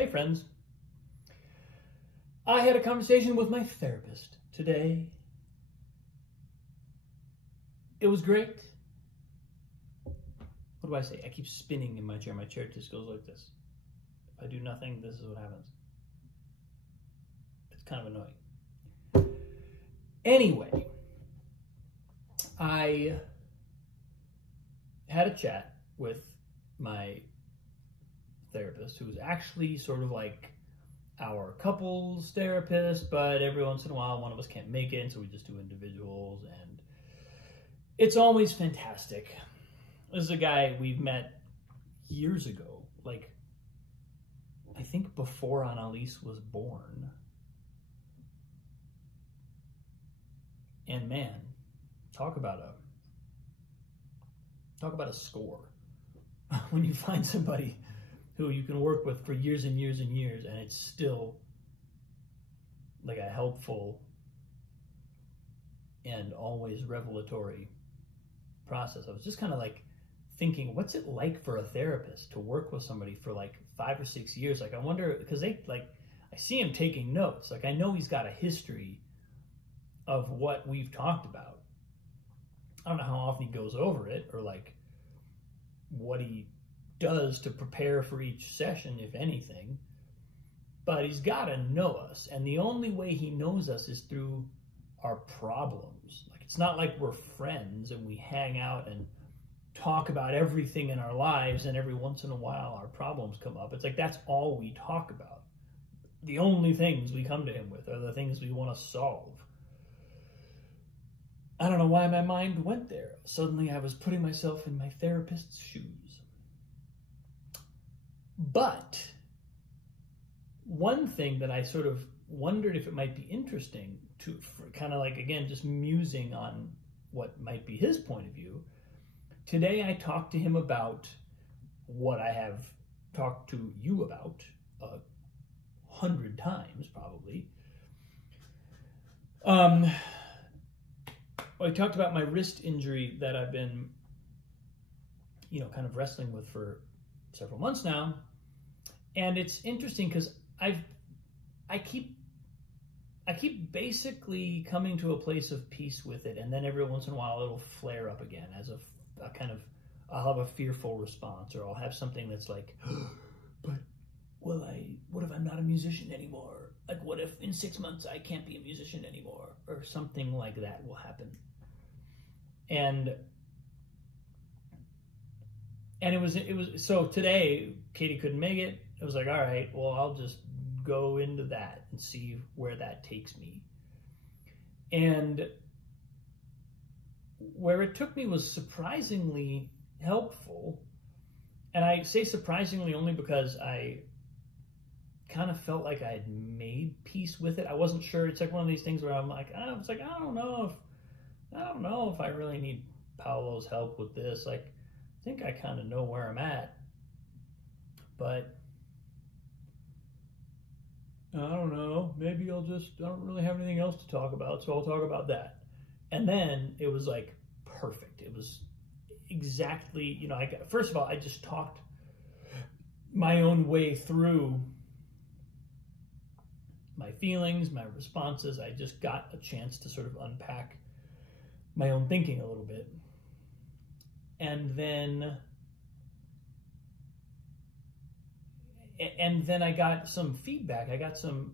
Hey friends, I had a conversation with my therapist today. It was great. What do I say? I keep spinning in my chair. My chair just goes like this. If I do nothing, this is what happens. It's kind of annoying. Anyway, I had a chat with my therapist, who was actually sort of like our couples therapist, but every once in a while one of us can't make it, and so we just do individuals, and it's always fantastic. This is a guy we've met years ago, like I think before Annalise was born. And man, talk about a score. When you find somebody who you can work with for years and years and years, and it's still like a helpful and always revelatory process. I was just kind of like thinking, what's it like for a therapist to work with somebody for like 5 or 6 years? Like, I wonder, because I see him taking notes. Like, I know he's got a history of what we've talked about. I don't know how often he goes over it, or like what he does to prepare for each session, if anything, but he's got to know us, and the only way he knows us is through our problems. Like, it's not like we're friends and we hang out and talk about everything in our lives, and every once in a while our problems come up. It's like that's all we talk about. The only things we come to him with are the things we want to solve. I don't know why my mind went there. Suddenly I was putting myself in my therapist's shoes. But one thing that I sort of wondered if it might be interesting to, kind of like, again, just musing on what might be his point of view. Today I talked to him about what I have talked to you about 100 times, probably. I talked about my wrist injury that I've been, kind of wrestling with for several months now. And it's interesting because I keep basically coming to a place of peace with it, and then every once in a while it'll flare up again as a kind of, I'll have a fearful response, or I'll have something that's like, but what if I'm not a musician anymore? Like, what if in 6 months I can't be a musician anymore? Or something like that will happen. And it was so today Katie couldn't make it. It was like, all right, well, I'll just go into that and see where that takes me. And where it took me was surprisingly helpful. And I say surprisingly only because I kind of felt like I had made peace with it. I wasn't sure. It's like one of these things where I'm like, I don't know if I really need Paolo's help with this. Like, I think I kind of know where I'm at, but I don't know. Maybe I don't really have anything else to talk about, so I'll talk about that. And then it was like perfect. It was exactly, first of all, I just talked my own way through my feelings, my responses. I just got a chance to sort of unpack my own thinking a little bit. And then I got some feedback. I got some,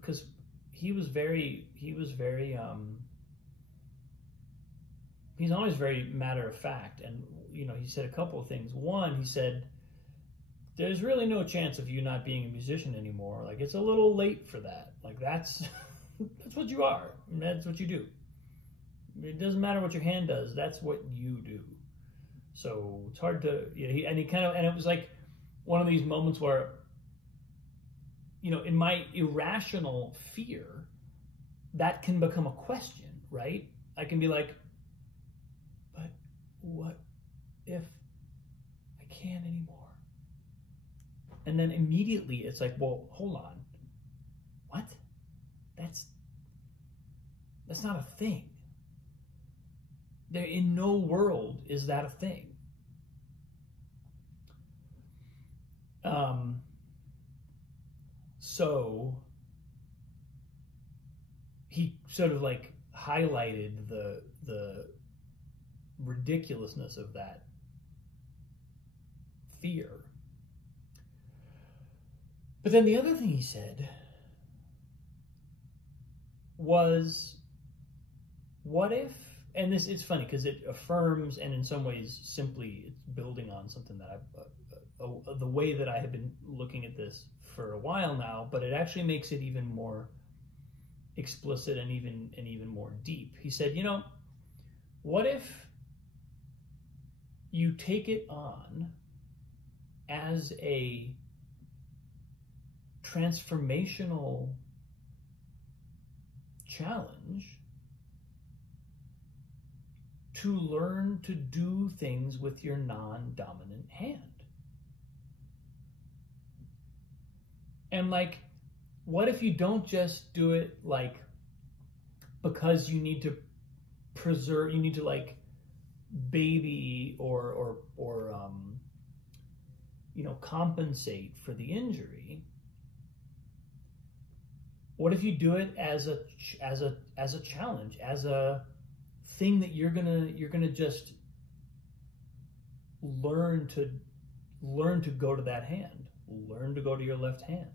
because he's always very matter of fact. And, he said a couple of things. One, he said, there's really no chance of you not being a musician anymore. Like, it's a little late for that. Like, that's what you are. That's what you do. It doesn't matter what your hand does. That's what you do. So it's hard to, and it was like one of these moments where, in my irrational fear, that can become a question, right? I can be like, but what if I can't anymore? And then immediately it's like, well, hold on. What? That's not a thing. There, in no world is that a thing. so he sort of like highlighted the ridiculousness of that fear. But then the other thing he said was, what if, and this, it's funny because it affirms, and in some ways simply it's building on something that the way that I have been looking at this for a while now, but it actually makes it even more explicit and even more deep. He said, you know, what if you take it on as a transformational challenge to learn to do things with your non-dominant hand? And like, what if you don't just do it like because you need to preserve, you need to like baby or you know, compensate for the injury? What if you do it as a challenge, as a thing that you're gonna just learn to go to that hand, learn to go to your left hand?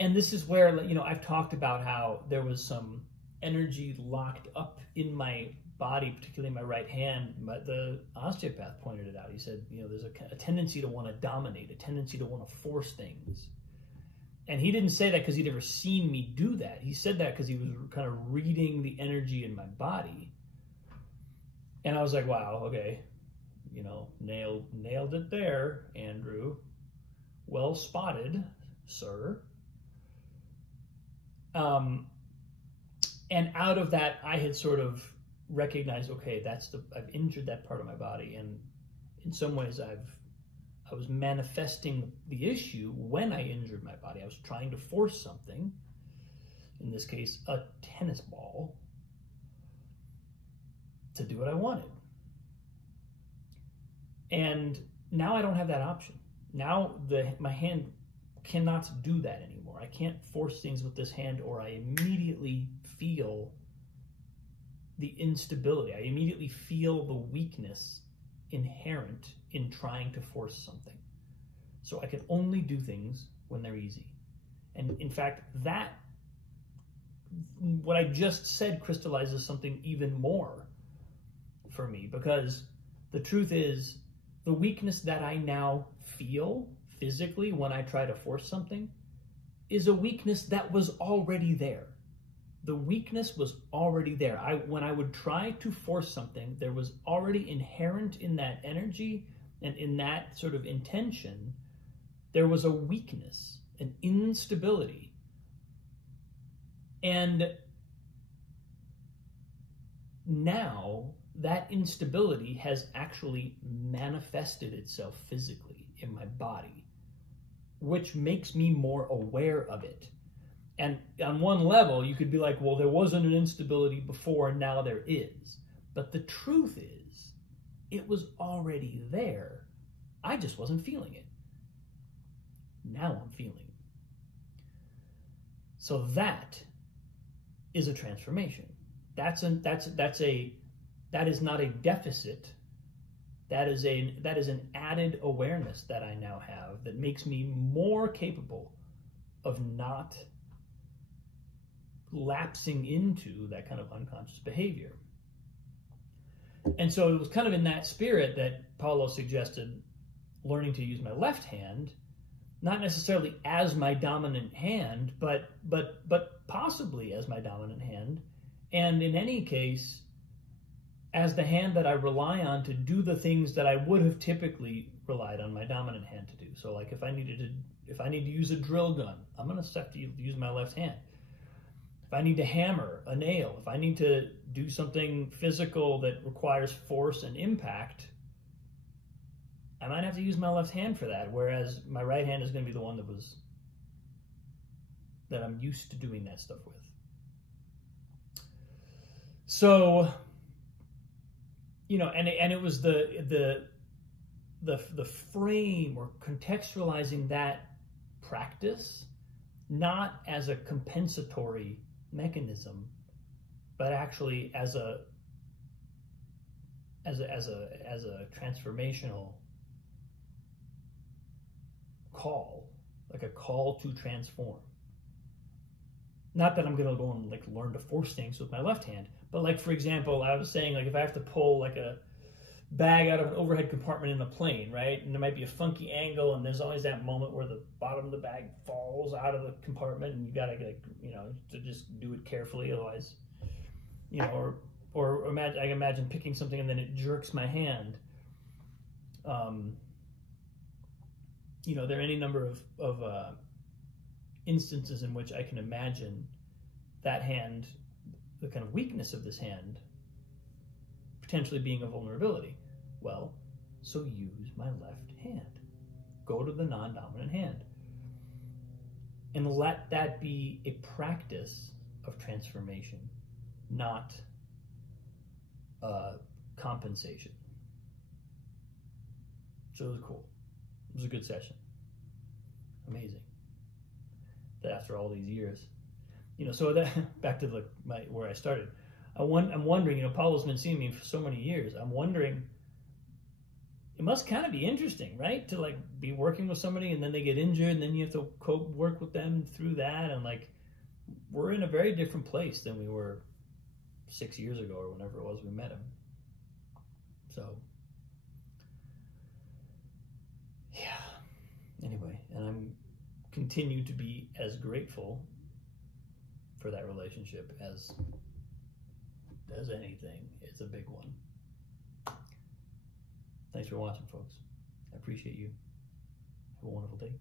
And this is where, you know, I've talked about how there was some energy locked up in my body, particularly my right hand. But the osteopath pointed it out. He said, you know, there's a tendency to want to dominate, a tendency to want to force things. And he didn't say that because he'd ever seen me do that. He said that because he was kind of reading the energy in my body. And I was like, wow, okay, you know, nailed it there, Andrew. Well spotted, sir. And out of that, I had sort of recognized, okay, I've injured that part of my body, and in some ways I was manifesting the issue when I injured my body. I was trying to force something, in this case, a tennis ball, to do what I wanted. And now I don't have that option. Now my hand cannot do that anymore. I can't force things with this hand, or I immediately feel the instability. I immediately feel the weakness inherent in trying to force something. So I can only do things when they're easy. And in fact, what I just said crystallizes something even more for me, because the truth is, the weakness that I now feel physically when I try to force something is a weakness that was already there. The weakness was already there. When I would try to force something, there was already inherent in that energy and in that sort of intention, there was a weakness, an instability. And now that instability has actually manifested itself physically in my body, which makes me more aware of it. And on one level, you could be like, well, there wasn't an instability before, and now there is. But the truth is, it was already there. I just wasn't feeling it. Now I'm feeling it. So that is a transformation. That is not a deficit. That is an added awareness that I now have that makes me more capable of not lapsing into that kind of unconscious behavior. And so it was kind of in that spirit that Paulo suggested learning to use my left hand, not necessarily as my dominant hand, but possibly as my dominant hand, and in any case, as the hand that I rely on to do the things that I would have typically relied on my dominant hand to do. So like if I need to use a drill gun, I'm going to have to use my left hand. If I need to hammer a nail, if I need to do something physical that requires force and impact, I might have to use my left hand for that, whereas my right hand is going to be the one that I'm used to doing that stuff with. So, you know, and it was the the frame or contextualizing that practice not as a compensatory mechanism, but actually as a transformational call, like a call to transform. Not that I'm gonna go and like learn to force things with my left hand, but like, for example, I was saying, like, if I have to pull like a bag out of an overhead compartment in a plane, right? And there might be a funky angle, and there's always that moment where the bottom of the bag falls out of the compartment, and you gotta, like, to just do it carefully, otherwise, or imagine, I imagine picking something and then it jerks my hand. There are any number of instances in which I can imagine that hand, the kind of weakness of this hand, potentially being a vulnerability. Well, so use my left hand. Go to the non-dominant hand. And let that be a practice of transformation, not compensation. So it was cool. It was a good session. Amazing. That after all these years, so that back to where I started. I'm wondering, Paulo's been seeing me for so many years. I'm wondering, it must kind of be interesting, right? To like be working with somebody and then they get injured and then you have to work with them through that. And like, we're in a very different place than we were 6 years ago or whenever it was we met him. So, yeah. Anyway, and I'm continue to be as grateful for that relationship as anything. It's a big one. Thanks for watching, folks. I appreciate you. Have a wonderful day.